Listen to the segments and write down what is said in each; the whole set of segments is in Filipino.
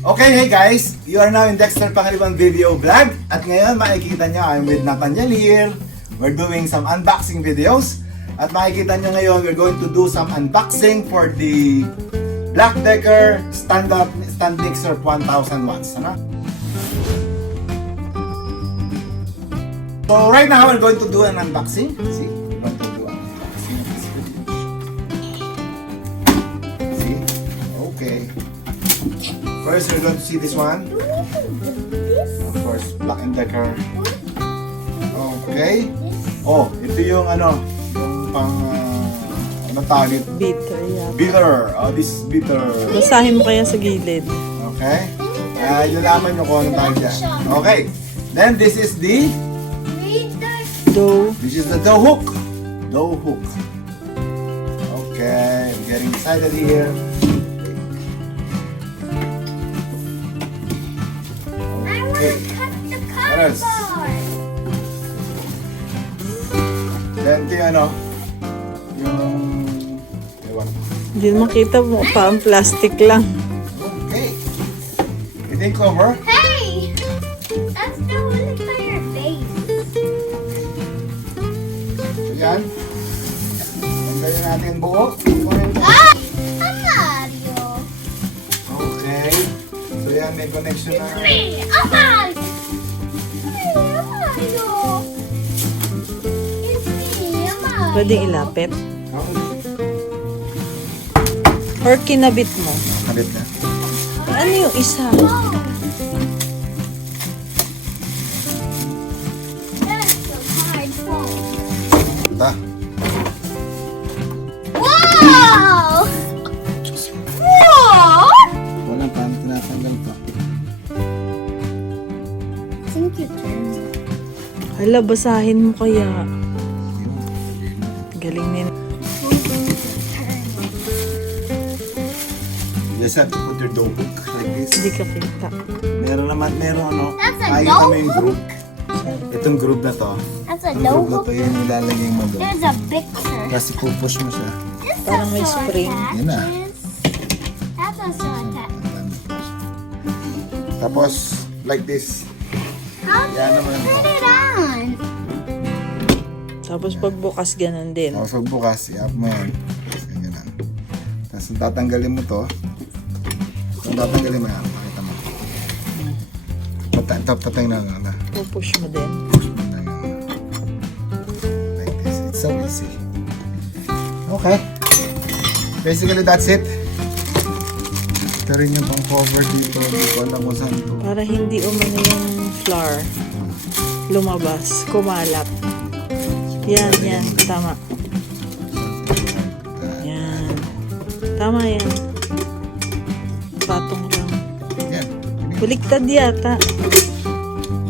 Okay, hey guys! You are now in Dexter Panganiban video vlog. At ngayon makikita nyo, I'm with Nathaniel here. We're doing some unboxing videos. At makikita nyo ngayon, we're going to do some unboxing for the black+decker stand mixer 1000 watts. Ano? So right now, we're going to do an unboxing. See? We're going to do an unboxing of this video. See? Okay. First, we're going to see this one. Of course, Black and Decker. Okay. Oh, ito yung ano, yung pang, ano tawag ito? Bitter, yeah. Bitter. Oh, this is bitter. Basahin mo kaya sa gilid. Okay. Ilalaman nyo kung anong tawag dyan. Okay. Then, this is the Dough. This is the dough hook. Dough hook. Okay. I'm getting excited here. Okay. What else? Then ito yung ano, yung ewan. Hindi makita mo pa ang plastic lang. Okay. Ito yung cover. Hey! That's the one for your face. So yan. Tanggalin natin buo. Ah! Mario! Okay. So yan, may connection na. Me! Amal! Mario! It's me, Mario! Pwedeng ilapit. Okay. Or kinabit mo. Kabit na. Ano yung isa? Oh! That's so hard phone. Ta. Wow! Wow! Wala pa, tinatanggal pa. Think you turn. Hala, basahin mo kaya. Galing nila. You just have to put your dough hook like this. Hindi ka kita. Meron ano, That's a makikita dough mo yung group. Itong group na to. That's a Itong dough group na hook. to, yun ilalagay mo doon. There's a picture. Tapos ipupush mo siya. This Parang may also spring. Yan na. attaches. That's also attached. Tapos, like this. How do Yan you naman. put it on? Tapos pagbukas ganun din. Tapos pag bukas, i-up mo yan. Ganyan na. Tapos tatanggalin mo to. Kung tatanggalin mo yan, makita mo. Tatanggalin na. Pupush mo din. Like this. It's so easy. Okay. Basically, that's it. Ito rin yung pang cover dito. Hindi ko alam kung saan ito. Para hindi umano yung flour lumabas, kumalat. Yan, yan. Tama. Yan. Tama yan. Patong lang. Yan. Baliktad yata.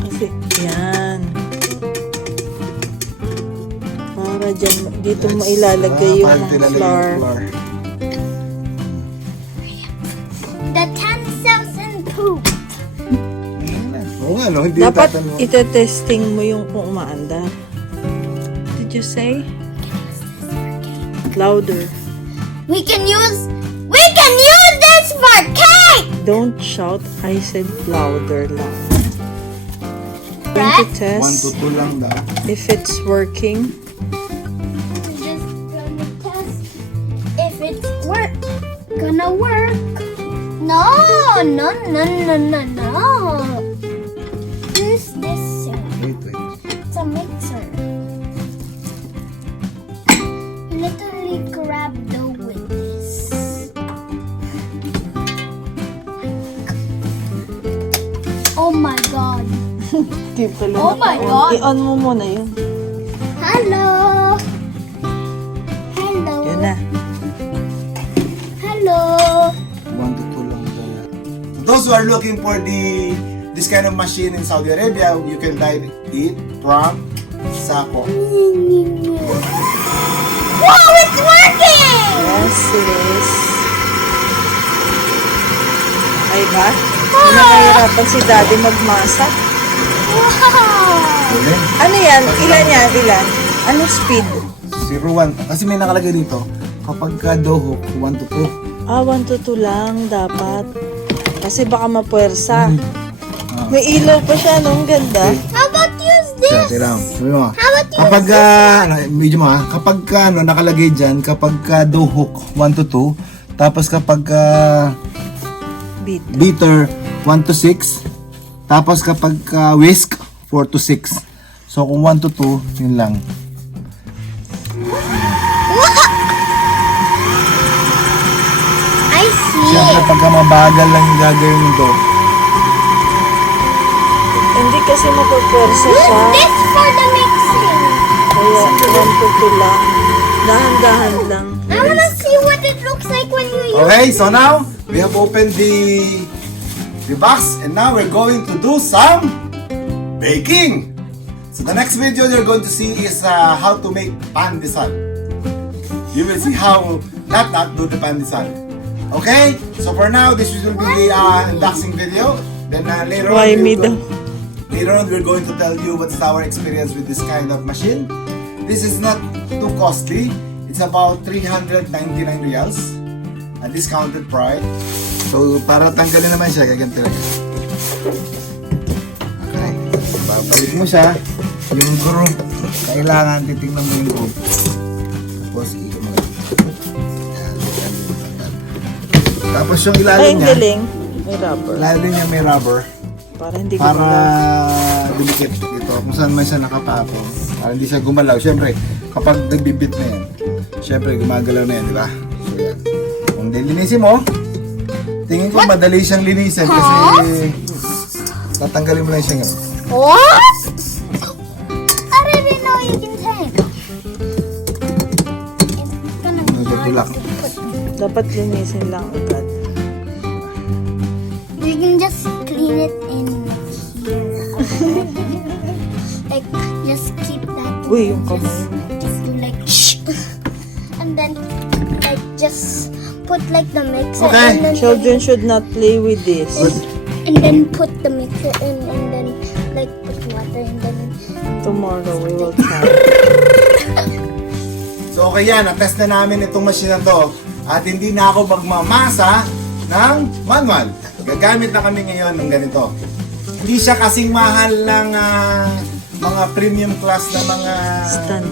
Kasi, yan. Para dyan, dito mo ilalagay yung Para dito ilalagay flour. yung flour. The 10,000 poop. Oo nga, no? Hindi Dapat tatanong. ite-testing mo yung kung umaandar. Did you say? Louder. We can use this for cake. Don't shout. I said louder lang. Going to 1 to test 2 lang daw. if it's working. Just gonna test if it's gonna work. No. Who's this, sir? Wait. It's a mixer. You literally grab dough with this. Oh my god. Di pala Oh my naka-on. God. I-on mo muna yun. Hello. Hello. Yun na. Hello. 1 to 2 lang daw. Those who are looking for this kind of machine in Saudi Arabia, you can buy it from SACO. Wow, it's working! Yes, sis. Ay ba? Hindi na nahihirapan si daddy magmasa. Wow! Okay? Ano yan? Ilan yan? Ilan? Anong speed? 0-1. Kasi may nakalagay dito, kapag ka dough hook, 1 to 2. 1 to 2 lang dapat. Kasi baka mapuwersa. May ilaw pa siya, no? Ang ganda. How about use this? Siya, tira mo. Sabi mo, How about use kapag, medyo mo kapag nakalagay dyan, kapag dough hook 1 to 2, tapos kapag Beat. beater 1 to 6, tapos kapag whisk 4 to 6. So kung 1 to 2, yun lang. I see. Siyempre pagka mabagal lang yung gagawin nito. Hindi kasi mapuwersa siya. This for the mixing. Kaya 1 to 2 lang. Dahan-dahan lang. I wanna see what it looks like when you use Okay, so now we have opened the box and now we're going to do some baking. So the next video you're going to see is how to make pandesal. You will see how not do the pandesal. Okay, so for now this will be the unboxing video. Then later Why on me we're daw? later on we're going to tell you what's our experience with this kind of machine. This is not too costly. It's about 399 reals, a discounted price. So para tanggalin naman siya, gaganti lang. Okay, babalik mo siya. Yung groove, kailangan titingnan mo yung groove. Tapos ikot mo. Tapos yung Ay, ilalim ang niya, galing. May rubber. ilalim niya may rubber. Para hindi Para gumalaw. dumikit dito kung saan man siya nakapatong. Para hindi siya gumalaw. Siyempre, kapag nagbibit na yan, siyempre gumagalaw na yan, di ba? So yan. Kung linisin mo, tingin ko madali siyang linisin kasi tatanggalin mo lang siya ngayon. What? I didn't know you can take. It's gonna be Nagtutulak. hard to put. Dapat linisin lang agad. You can just clean it in here. Like, just keep that. Uy, yung kamay. Just do like, shh. And then, like, just put like the mixer Okay. and then Children should not play with this. and then put the mixer in and then like put water and then Tomorrow we will try. So okay yan, na-test na namin itong machine na to at hindi na ako magmamasa ng manual. Gagamit na kami ngayon ng ganito. Hindi siya kasing mahal ng mga premium class na mga Stand.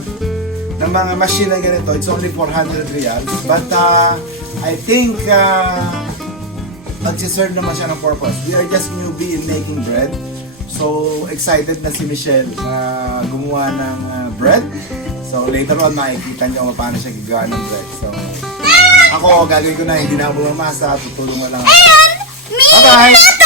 ng mga machine na ganito. It's only 400 reals. But I think magsiserve naman siya ng purpose. We are just newbie in making bread. So excited na si Michelle na gumawa ng bread. So later on makikita niyo kung paano siya gagawa ng bread. So ako gagawin ko na, hindi na ako mamasa, tutulong na lang ako. me Bye-bye!